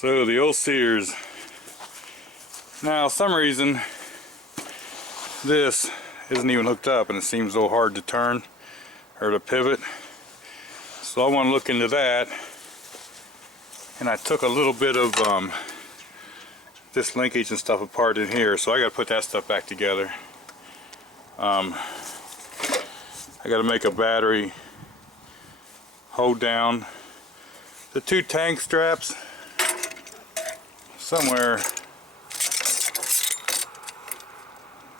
So the old Sears. Now, some reason this isn't even hooked up and it seems a little hard to turn or to pivot. So I want to look into that. And I took a little bit of this linkage and stuff apart in here, so I got to put that stuff back together. I got to make a battery hold down. The two tank straps somewhere.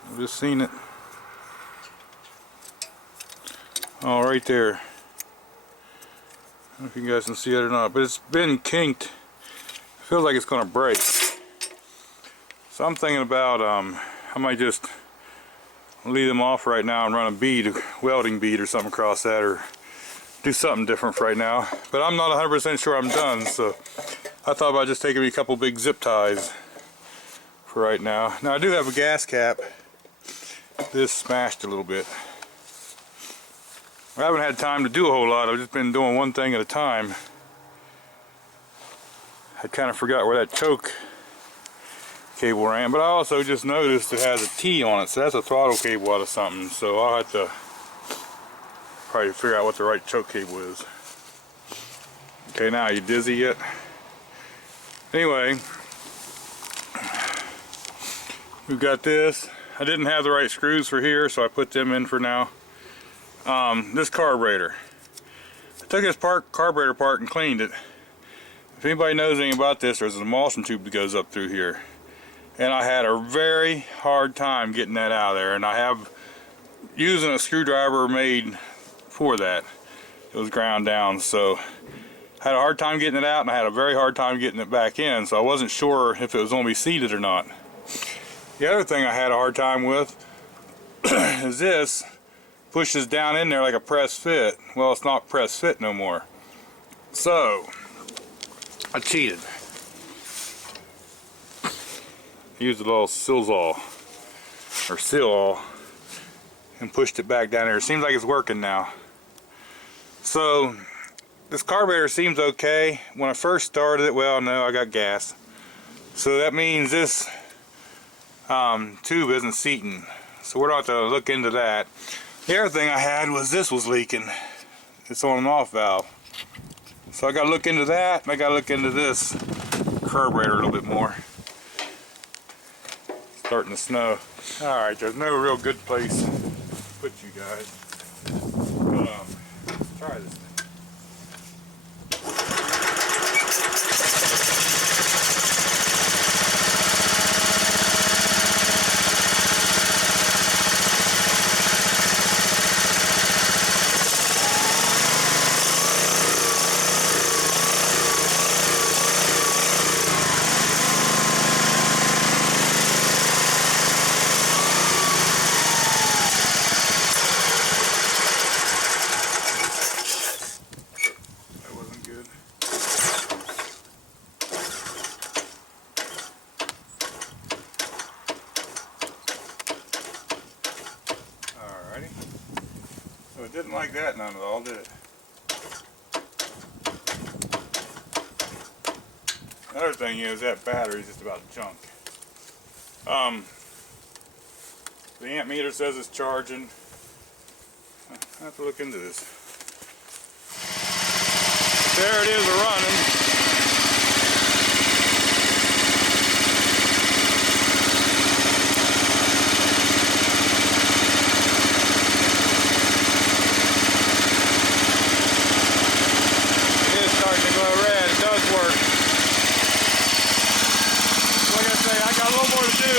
I've just seen it. Oh, right there. I don't know if you guys can see it or not, but it's been kinked. It feels like it's going to break. So I'm thinking about I might just leave them off right now and run a bead, a welding bead or something across that, or do something different for right now. But I'm not 100% sure I'm done, so I thought about just taking me a couple big zip ties for right now. Now I do have a gas cap. This smashed a little bit. I haven't had time to do a whole lot. I've just been doing one thing at a time. I kind of forgot where that choke cable ran, but I also just noticed it has a T on it, so that's a throttle cable out of something. So I'll have to probably figure out what the right choke cable is. Okay, now, are you dizzy yet? Anyway, we've got this. I didn't have the right screws for here, so I put them in for now. This carburetor. I took this carburetor apart and cleaned it. If anybody knows anything about this, there's an emulsion tube that goes up through here. And I had a very hard time getting that out of there. And I have using a screwdriver made for that. It was ground down, so I had a hard time getting it out, and I had a very hard time getting it back in, so I wasn't sure if it was going to be seated or not. The other thing I had a hard time with is this pushes down in there like a press fit. Well, it's not press fit no more. So I cheated. Used a little Silzall or Seal and pushed it back down there. It seems like it's working now. So this carburetor seems okay. When I first started it, well, no, I got gas. So that means this tube isn't seating. So we're going to have to look into that. The other thing I had was this was leaking. It's on and off valve. So I got to look into that, and I got to look into this carburetor a little bit more. It's starting to snow. Alright, there's no real good place to put you guys. But, let's try this thing. So it didn't like that none at all, did it? Another thing is that battery is just about junk. The amp meter says it's charging. I have to look into this. There it is running. Starting to glow red. It does work. Like I say, I got a little more to do.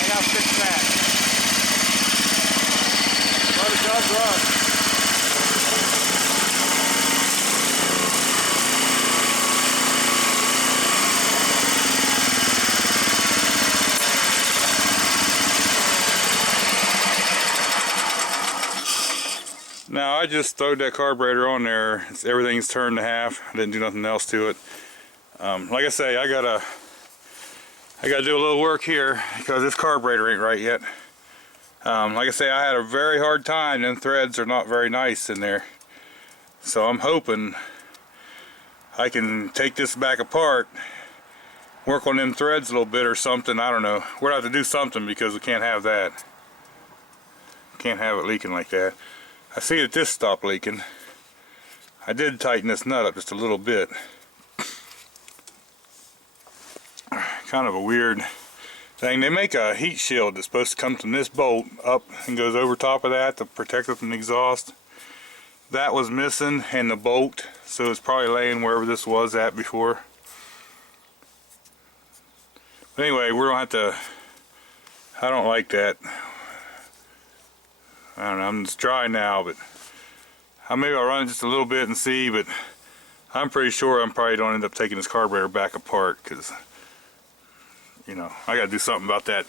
I gotta fix that. But it does run. Now I just throwed that carburetor on there. Everything's turned to half. I didn't do nothing else to it. Like I say, I gotta do a little work here because this carburetor ain't right yet. Like I say, I had a very hard time. Them threads are not very nice in there. So I'm hoping I can take this back apart, work on them threads a little bit or something. I don't know. We're gonna have to do something because we can't have that. Can't have it leaking like that. I see that this stopped leaking. I did tighten this nut up just a little bit. Kind of a weird thing. They make a heat shield that's supposed to come from this bolt up and goes over top of that to protect it from the exhaust. That was missing, and the bolt, so it's probably laying wherever this was at before. But anyway, we're gonna have to, I don't like that. I don't know, it's dry now, but maybe I'll run it just a little bit and see, but I'm pretty sure I'm probably going to end up taking this carburetor back apart, because, you know, I got to do something about that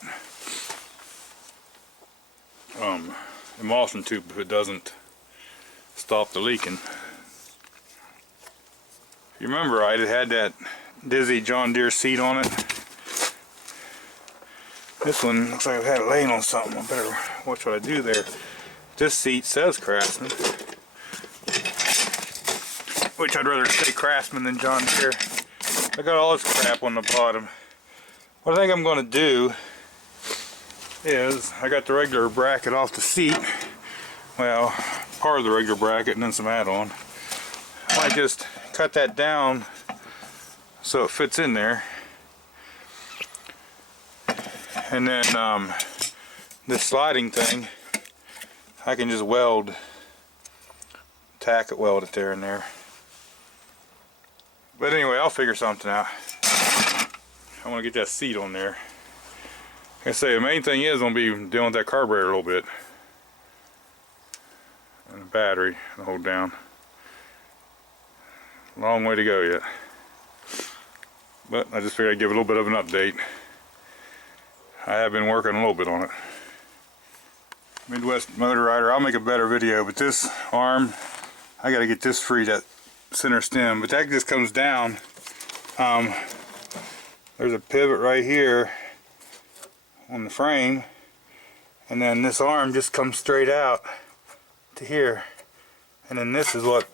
emulsion tube if it doesn't stop the leaking. If you remember right, it had that Dizzy John Deere seat on it. This one looks like I've had it laying on something. I better watch what I do there. This seat says Craftsman, which I'd rather say Craftsman than John Deere. I got all this crap on the bottom. What I think I'm going to do is, I got the regular bracket off the seat. Well, part of the regular bracket and then some add-on. I might just cut that down so it fits in there. And then this sliding thing, I can just tack weld it there and there. But anyway, I'll figure something out. I want to get that seat on there. Like I say, the main thing is I'm going to be dealing with that carburetor a little bit. And the battery to hold down. Long way to go yet. But I just figured I'd give a little bit of an update. I have been working a little bit on it. Midwest Motor Rider, I'll make a better video, but this arm, I got to get this free, that center stem, but that just comes down. There's a pivot right here on the frame, and then this arm just comes straight out to here, and then this is what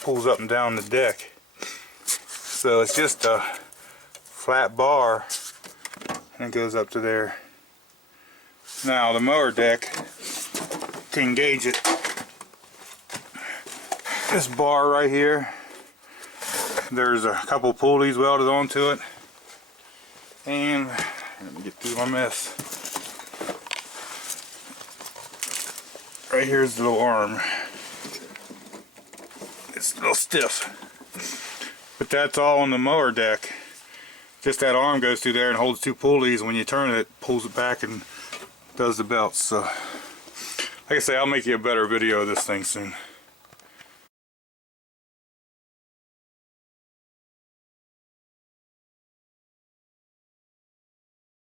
pulls up and down the deck. So it's just a flat bar and it goes up to there. Now the mower deck, to engage it, this bar right here, there's a couple pulleys welded onto it, and let me get through my mess. Right here's the little arm. It's a little stiff, but that's all on the mower deck. Just that arm goes through there and holds two pulleys, and when you turn it, it pulls it back and does the belts. So like I say, I'll make you a better video of this thing soon.